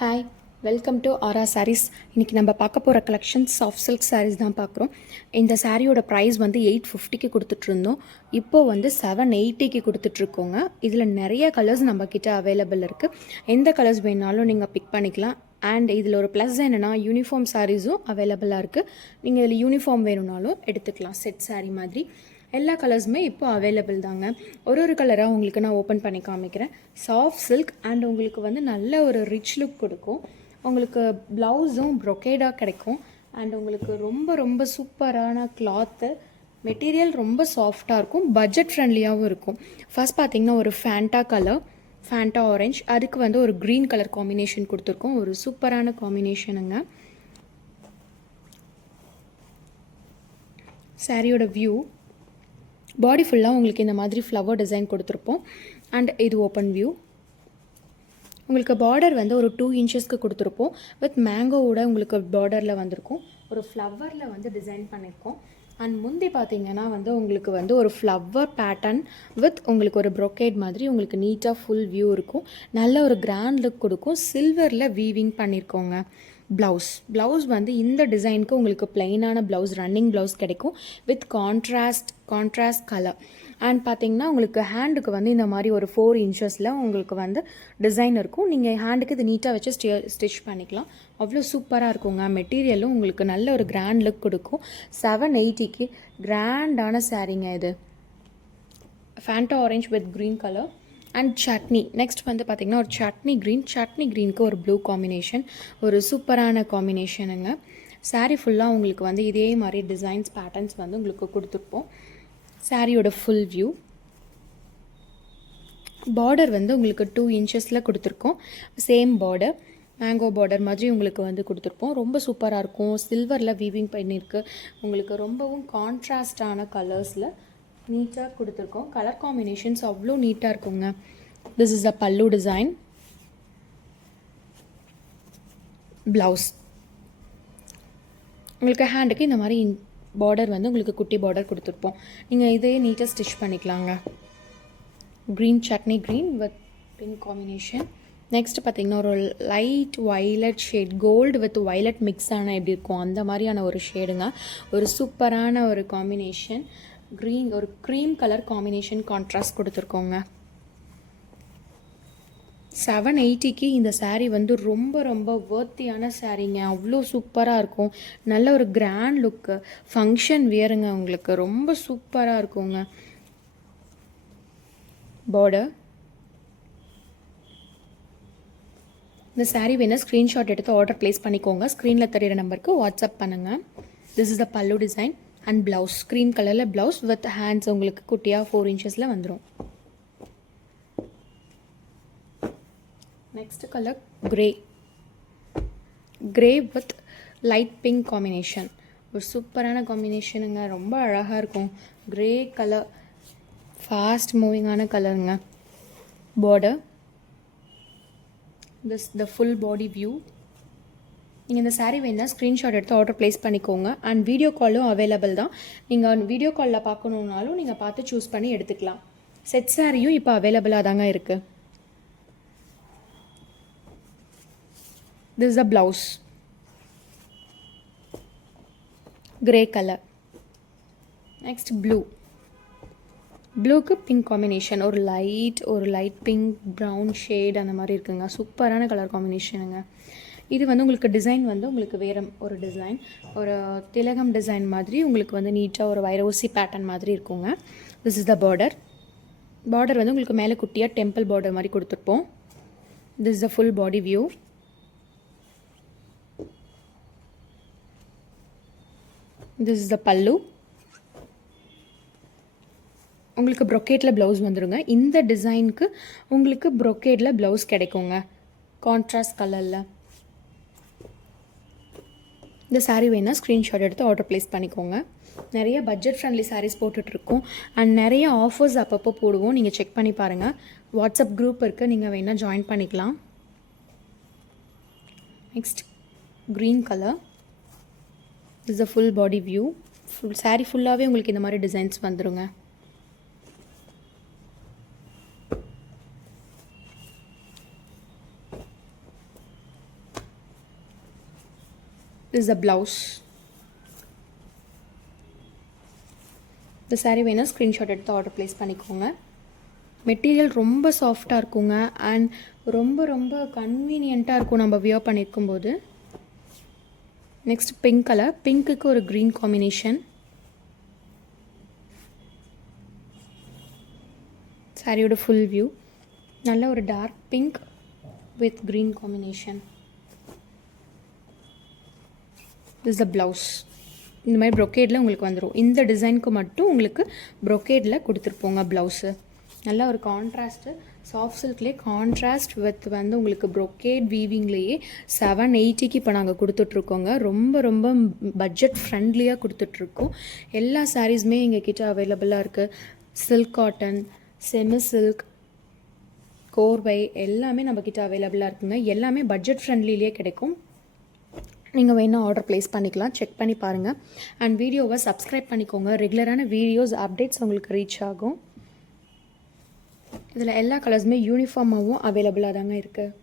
Hi, welcome to ஆரா சாரீஸ். இன்றைக்கி நம்ம பார்க்க போகிற கலெக்ஷன் சாஃப்ட் சில்க் சாரீஸ் தான் பார்க்குறோம். இந்த சாரியோட ப்ரைஸ் வந்து 850க்கு கொடுத்துட்ருந்தோம். இப்போது வந்து 780க்கு கொடுத்துட்ருக்கோங்க. இதில் நிறைய கலர்ஸ் நம்மக்கிட்ட அவைலபிள் இருக்குது. எந்த கலர்ஸ் வேணாலும் நீங்கள் பிக் பண்ணிக்கலாம். அண்ட் இதில் ஒரு ப்ளஸ் என்னென்னா யூனிஃபார்ம் சாரீஸும் அவைலபிளாக இருக்குது. நீங்கள் இதில் யூனிஃபார்ம் வேணும்னாலும் எடுத்துக்கலாம். செட் சாரீ மாதிரி எல்லா கலர்ஸுமே இப்போ அவைலபிள் தாங்க. ஒரு கலராக உங்களுக்கு நான் ஓப்பன் பண்ணி காமிக்கிறேன். சாஃப்ட் சில்க் அண்ட் உங்களுக்கு வந்து நல்ல ஒரு ரிச் லுக் கொடுக்கும். உங்களுக்கு ப்ளவுஸும் ப்ரொக்கேடாக கிடைக்கும். அண்ட் உங்களுக்கு ரொம்ப ரொம்ப சூப்பரான கிளாத்து, மெட்டீரியல் ரொம்ப சாஃப்டாக இருக்கும், பட்ஜெட் ஃப்ரெண்ட்லியாகவும் இருக்கும். ஃபர்ஸ்ட் பார்த்திங்கன்னா ஒரு ஃபேண்டா கலர், ஃபேண்டா ஆரஞ்ச், அதுக்கு வந்து ஒரு க்ரீன் கலர் காம்பினேஷன் கொடுத்துருக்கோம். ஒரு சூப்பரான காம்பினேஷனுங்க. சாரியோட வியூ பாடி ஃபுல்லாக உங்களுக்கு இந்த மாதிரி ஃப்ளவர் டிசைன் கொடுத்துருப்போம். அண்ட் இது ஓப்பன் வியூ. உங்களுக்கு பார்டர் வந்து ஒரு 2 இன்ச்சஸ்க்கு கொடுத்துருப்போம். வித் மேங்கோவோட உங்களுக்கு பார்டரில் வந்திருக்கும். ஒரு ஃப்ளவரில் வந்து டிசைன் பண்ணியிருக்கோம். அண்ட் முந்தி பார்த்தீங்கன்னா வந்து உங்களுக்கு வந்து ஒரு ஃப்ளவர் பேட்டர்ன் வித் உங்களுக்கு ஒரு ப்ரொக்கேட் மாதிரி உங்களுக்கு நீட்டாக ஃபுல் வியூ இருக்கும். நல்ல ஒரு கிராண்ட் லுக் கொடுக்கும். சில்வரில் வீவிங் பண்ணியிருக்கோங்க. ப்ளவுஸ் வந்து இந்த டிசைனுக்கு உங்களுக்கு பிளெயினான ப்ளவுஸ், ரன்னிங் ப்ளவுஸ் கிடைக்கும் வித் கான்ட்ராஸ்ட் கலர். அண்ட் பார்த்தீங்கன்னா உங்களுக்கு ஹேண்டுக்கு வந்து இந்த மாதிரி ஒரு 4 இன்ச்சஸில் உங்களுக்கு வந்து டிசைன் இருக்கும். நீங்கள் ஹேண்டுக்கு இது நீட்டாக வச்சு ஸ்டிச் பண்ணிக்கலாம். அவ்வளோ சூப்பராக இருக்குங்க. மெட்டீரியலும் உங்களுக்கு நல்ல ஒரு கிராண்ட் லுக் கொடுக்கும். 780க்கு கிராண்டான சாரீங்க இது. Fanta orange with green colour and chutney. Next வந்து பார்த்திங்கன்னா ஒரு சட்னி க்ரீனுக்கு ஒரு ப்ளூ காம்பினேஷன், ஒரு சூப்பரான காம்பினேஷனுங்க. சாரீ ஃபுல்லாக உங்களுக்கு வந்து இதே மாதிரி டிசைன்ஸ், பேட்டர்ன்ஸ் வந்து உங்களுக்கு கொடுத்துருப்போம். சாரியோட ஃபுல் வியூ. பார்டர் வந்து உங்களுக்கு 2 இன்ச்சஸில் கொடுத்துருக்கோம். சேம் பார்டர், மேங்கோ பார்டர் மாதிரி உங்களுக்கு வந்து கொடுத்துருப்போம். ரொம்ப சூப்பராக இருக்கும். சில்வரில் வீவிங் பண்ணியிருக்கு. உங்களுக்கு ரொம்பவும் கான்ட்ராஸ்டான கலர்ஸில் நீட்டாக கொடுத்துருக்கோம். கலர் காம்பினேஷன்ஸ் அவ்வளோ நீட்டாக இருக்குங்க. திஸ் இஸ் அ பல்லு டிசைன். ப்ளவுஸ் உங்களுக்கு ஹேண்டுக்கு இந்த மாதிரி பார்டர் வந்து உங்களுக்கு குட்டி பார்டர் கொடுத்துருப்போம். நீங்கள் இதே நீட்டாக ஸ்டிச் பண்ணிக்கலாங்க. Chutney green with pink combination. Next பார்த்திங்கன்னா ஒரு light violet shade, gold with violet mix ஆனால் எப்படி இருக்கும் அந்த மாதிரியான ஒரு ஷேடுங்க. ஒரு சூப்பரான ஒரு காம்பினேஷன். ஒரு க்ரீம் கலர் காம்பினேஷன் கான்ட்ராஸ்ட் கொடுத்துருக்கோங்க. 780க்கு இந்த சாரீ வந்து ரொம்ப ரொம்ப வர்த்தியான சாரீங்க. அவ்வளோ சூப்பராக இருக்கும். நல்ல ஒரு கிராண்ட் லுக்கு, ஃபங்க்ஷன் வியருங்க. உங்களுக்கு ரொம்ப சூப்பராக இருக்குங்க. பார்டர். இந்த சாரீ வேணால் ஸ்க்ரீன்ஷாட் எடுத்து ஆர்டர் ப்ளேஸ் பண்ணிக்கோங்க. ஸ்க்ரீனில் தெரிகிற நம்பருக்கு வாட்ஸ்அப் பண்ணுங்கள். திஸ் இஸ் த பல்லு டிசைன் அண்ட் ப்ளவுஸ். க்ரீம் கலரில் ப்ளவுஸ் வித் ஹேண்ட்ஸ் உங்களுக்கு குட்டியாக 4 இன்ச்சஸில் வந்துடும். Next colour grey with light pink combination. ஒரு சூப்பரான காம்பினேஷனுங்க. ரொம்ப அழகாக இருக்கும். கிரே கலர், ஃபாஸ்ட் மூவிங்கான கலருங்க. Border. The full body view. நீங்கள் இந்த சாரீ வேணால் ஸ்க்ரீன்ஷாட் எடுத்து ஆர்டர் ப்ளேஸ் பண்ணிக்கோங்க. அண்ட் வீடியோ காலும் அவைலபிள் தான். நீங்கள் வீடியோ காலில் பார்க்கணுன்னாலும் நீங்கள் பார்த்து சூஸ் பண்ணி எடுத்துக்கலாம். செட் சாரியும் இப்போ அவைலபிளாக தாங்க இருக்குது. This is the blouse. Grey colour. Next ப்ளூக்கு பிங்க் காம்பினேஷன். ஒரு லைட் பிங்க் ப்ரௌன் ஷேட் அந்த மாதிரி இருக்குங்க. சூப்பரான கலர் காம்பினேஷனுங்க. இது வந்து உங்களுக்கு டிசைன் வந்து உங்களுக்கு வேறு ஒரு டிசைன், ஒரு திலகம் டிசைன் மாதிரி உங்களுக்கு வந்து நீட்டாக ஒரு வைரோசி பேட்டர்ன் மாதிரி இருக்குங்க. திஸ் இஸ் த பார்டர் வந்து உங்களுக்கு மேலே குட்டியாக டெம்பிள் பார்டர் மாதிரி கொடுத்துருப்போம். This is the full body view. This is த பல்லு. உங்களுக்கு ப்ரொக்கேட்டில் ப்ளவுஸ் வந்துடுங்க. இந்த டிசைனுக்கு உங்களுக்கு ப்ரொக்கேட்டில் ப்ளவுஸ் கிடைக்குங்க, கான்ட்ராஸ்ட் கலரில். இந்த சாரீ வேணால் ஸ்க்ரீன்ஷாட் எடுத்து ஆர்டர் ப்ளேஸ் பண்ணிக்கோங்க. நிறைய பட்ஜெட் ஃப்ரெண்ட்லி சாரீஸ் போட்டுட்ருக்கோம். அண்ட் நிறைய ஆஃபர்ஸ் அப்பப்போ போடுவோம். நீங்கள் செக் பண்ணி பாருங்கள். வாட்ஸ்அப் குரூப் இருக்குது, நீங்கள் வேணால் ஜாயின் பண்ணிக்கலாம். Next green colour. Is a full body view. Sari ஃபுல்லாகவே உங்களுக்கு இந்த மாதிரி டிசைன்ஸ் வந்துடுங்க. This is the blouse. இந்த saree வேணால் ஸ்க்ரீன்ஷாட் எடுத்து ஆர்டர் ப்ளேஸ் பண்ணிக்கோங்க. மெட்டீரியல் ரொம்ப சாஃப்டாக இருக்குங்க அண்ட் ரொம்ப ரொம்ப கன்வீனியண்ட்டாக இருக்கும் நம்ம வியர் பண்ணியிருக்கும்போது. நெக்ஸ்ட் பிங்க் கலர், பிங்க்குக்கு ஒரு க்ரீன் காம்பினேஷன். சாரியோட ஃபுல் வியூ நல்ல ஒரு dark pink with green combination. This the blouse. இந்த மாதிரி ப்ரொக்கேடில் உங்களுக்கு வந்துடும். இந்த டிசைனுக்கு மட்டும் உங்களுக்கு ப்ரொக்கேடில் கொடுத்துருப்போங்க ப்ளவுஸு. நல்லா ஒரு கான்ட்ராஸ்ட்டு, சாஃப்ட் சில்க்லேயே கான்ட்ராஸ்ட் வித் வந்து உங்களுக்கு ப்ரொக்கேட் வீவிங்லேயே 780க்கு இப்போ நாங்கள் கொடுத்துட்ருக்கோங்க. ரொம்ப ரொம்ப பட்ஜெட் ஃப்ரெண்ட்லியாக கொடுத்துட்ருக்கோம். எல்லா சாரீஸுமே எங்கள் கிட்ட அவைலபிளாக இருக்குது. சில்க் காட்டன், செமி சில்க், கோர்வை எல்லாமே நம்மக்கிட்ட அவைலபிளாக இருக்குங்க. எல்லாமே பட்ஜெட் ஃப்ரெண்ட்லிலேயே கிடைக்கும். நீங்கள் வேணால் ஆர்டர் ப்ளேஸ் பண்ணிக்கலாம், செக் பண்ணி பாருங்கள். அண்ட் வீடியோவை சப்ஸ்கிரைப் பண்ணிக்கோங்க. ரெகுலரான வீடியோஸ் அப்டேட்ஸ் உங்களுக்கு ரீச் ஆகும். இதில் எல்லா கலர்ஸுமே யூனிஃபார்மாகவும் அவைலபிளாக தாங்க இருக்குது.